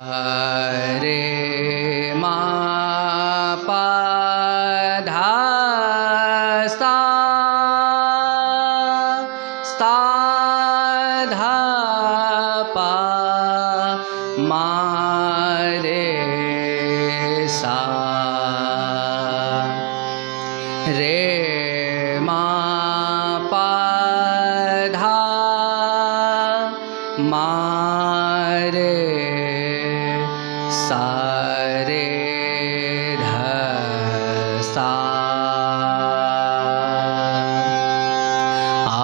रे मा पा धा सा सा धा पा मा रे सा रे मा पा धा मा रे सा रे ध सा आ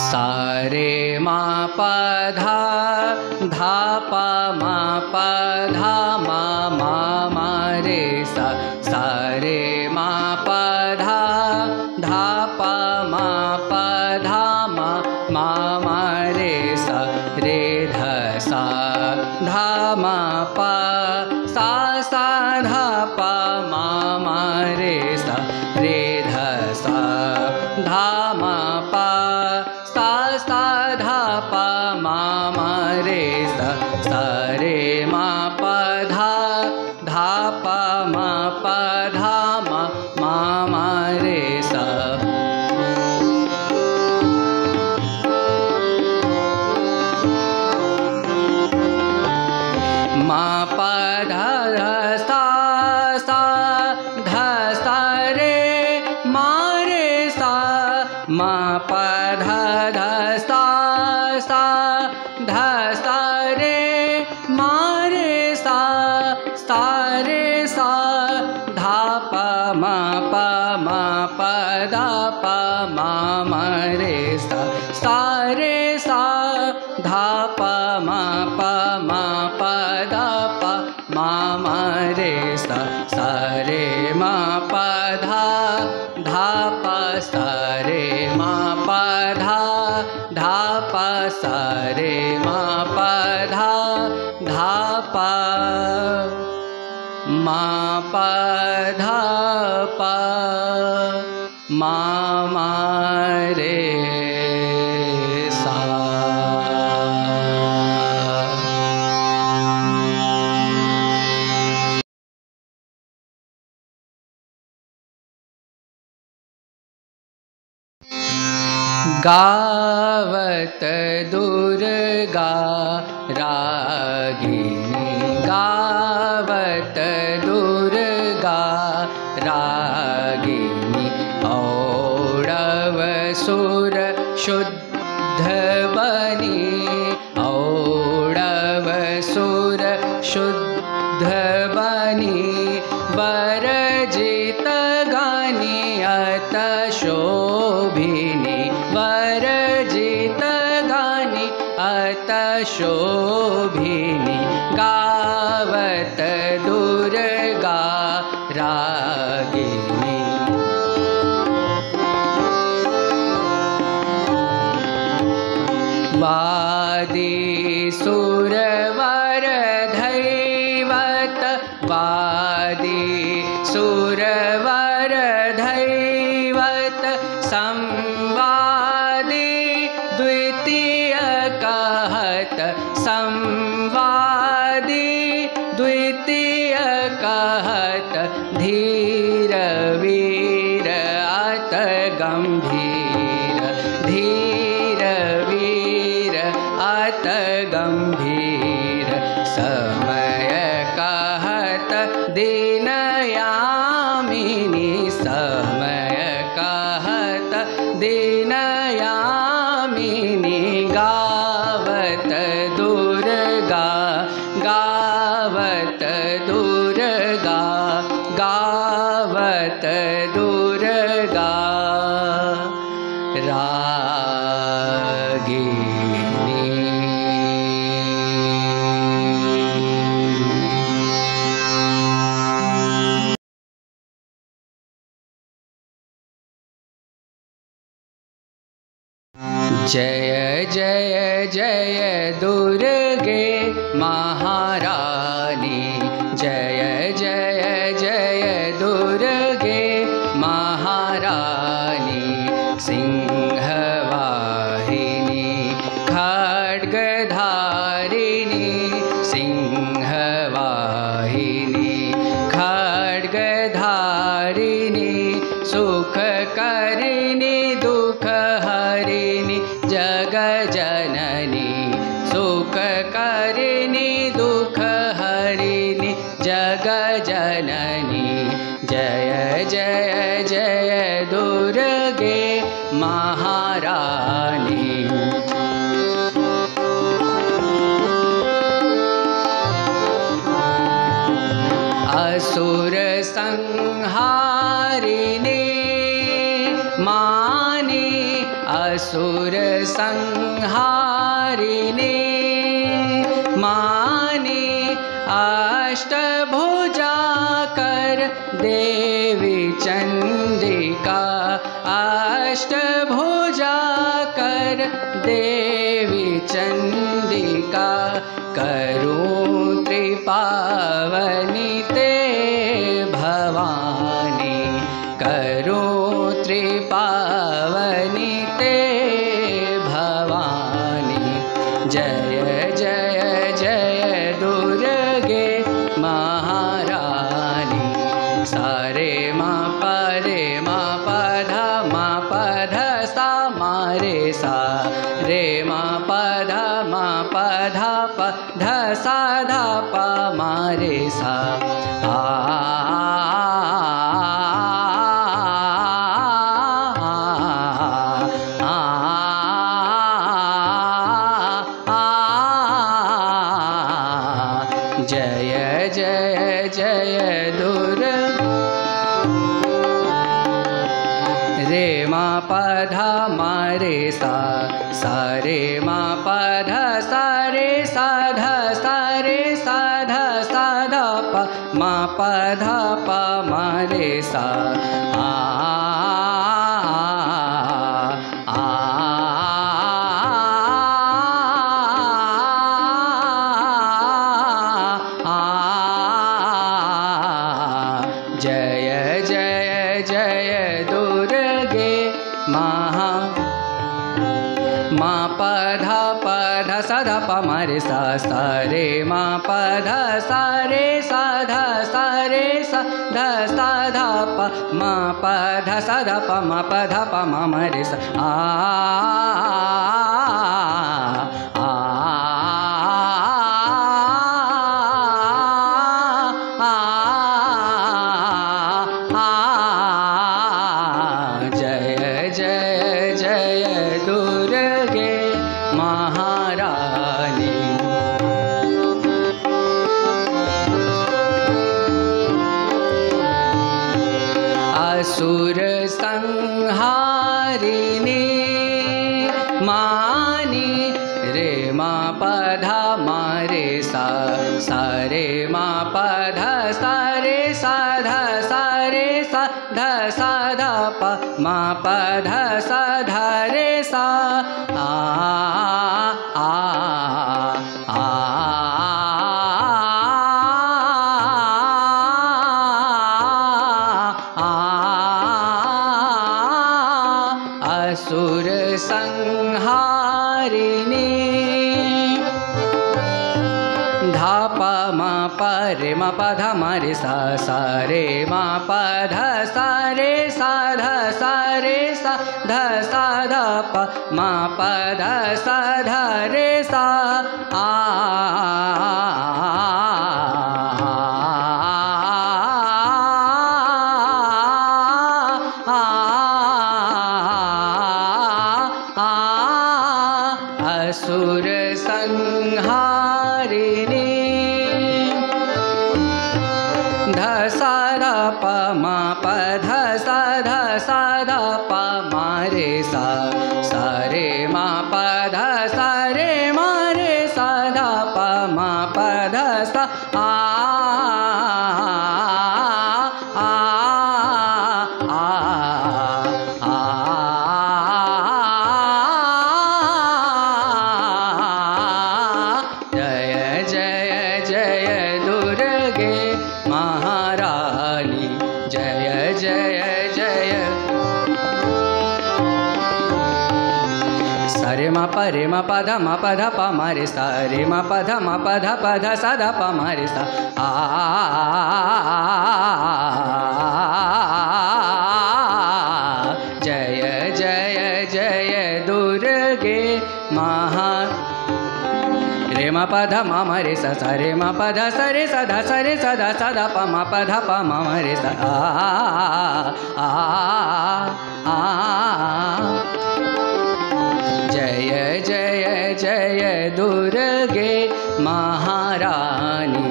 सा रे मा पा धा धा पा मा पा धा मा मा मा रे सा सा रे मा पा धा धा पा मा पा धा मा मा मा रे सा रे ध सा धा मा पा सा सा धा पा मा मा रे सा रे ध सा धा मा पा सा सा धा पा मा मा रे सा सा रे मा पा धा धा पा मा पा धा मा मा मा रे सा मा पा धा धा सा सा धा सा रे मा रे सा मा पा धा धा सा सा धा सा रे मा रे सा सा रे सा धा पा मा पा धा पा मा मा रे सा सा रे सा धा पा मा पा धा पा मा मा रे सा सा रे मा पा धा धा पा सा रे मा पा धा पा सा रे मा पा धा पा मा पा धा पा मा मा रे सा गावत दुर्गा रागिनी गावत दुर्गा रागिनी औरव सुर शुद्ध बनी औरव सुर शुद्ध बनी वरजित गानी अत शोभिनी वरजित गानी अत शोभिनी गावत दुर्गा रागिनी वादी सुरवर धैवत वादी सुरवर धैवत संवादी द्वितीय कहत संवादी द्वितीय कहत धीर वीर अत गंभीर धीर वीर अत गंभीर समय कहत दीनयामिनी समय कहत दीनयामिनी गावत दुर्गा गावत दुर्गा गावत दुर्गा जय जय जय दुर्गे महारानी, जय जय जय दुर्गे महारानी, सिंहवाहिनी खड्गधारिणी, सिंहवाहिनी खड्गधारिणी, सुखकरिणी दुःखहरिणी जग जननी, सुखकरिणी दुःखहरिणी जग जननी, जय जय जय दुर्गे महारानी। असुर संहारिणी मानी, असुर संहारिणी मानी, अष्टभुजा कर देवी चंडिका, अष्टभुजा कर देवी चंडिका, करूं त्रिपावनी ते भवानी, करूं त्रिपावनी ते भवानी, जय जय जय दुर्गे महारानी। सारे मा परे मा पधा मा पध सा मारे सा, रे मा पधा मा पधा प ध सा धा प मारे सा, आ जय जय जय दुर्गे। रे मा पधा मारे सा, सा रे मा पधा सा रे सा ध सा रे सा ध सा ध प मा पधा प मारे सा, आ जय जय जय दुर्गे महा। मा पधा पधा सा धा प मारे सा, सा रे मा पधा सा रे सा ध सा रे सा ध सा धा प मा पधा सा धा प मा पधा प मा मारे सा, आ जय जय जय दुर्गे महारानी। असुर संहारिणी मानी, रे मा पधा मारे सा, सा रे मा पधा सा रे सा ध सा रे सा ध सा ध प मा पधा सा ध रे सा, आ आ आ असुर संहारिणी धा प मा प रे मा प धा मा रे सा, सा रे मा प धा सा रे सा ध सा रे सा ध सा ध प मा प धा सा ध रे सा, आ असुर संहारिणी ध सा ध प मा प ध सा ध सा ध प मा रे सा, सा रे मा प ध सा रे मा रे सा ध प मा प ध सा, आ आ आ आ जय जय जय सरे मा परे मा पध प मारे सा रे मा पध सा ध प मारे सा जय जय जय दुर्गे महा रे मा पध मा रे सा सा रे मा पध सा रे सा ध सा ध प मा रे सा जय जय जय दुर्गे महारानी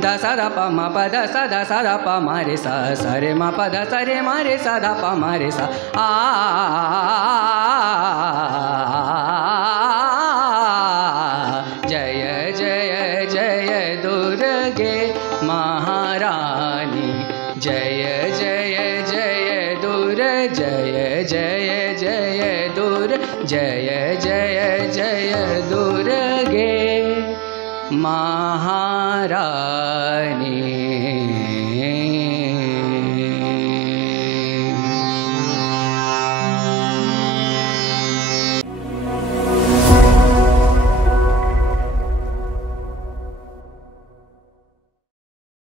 द सा ध प म प ध सा ध प म रे सा सा रे म प ध सा रे म रे सा ध प म रे सा जय जय जय दुर्गे महारानी जय जय जय दुर जय जय जय दुर जय जय जय दुर्गे महारानी।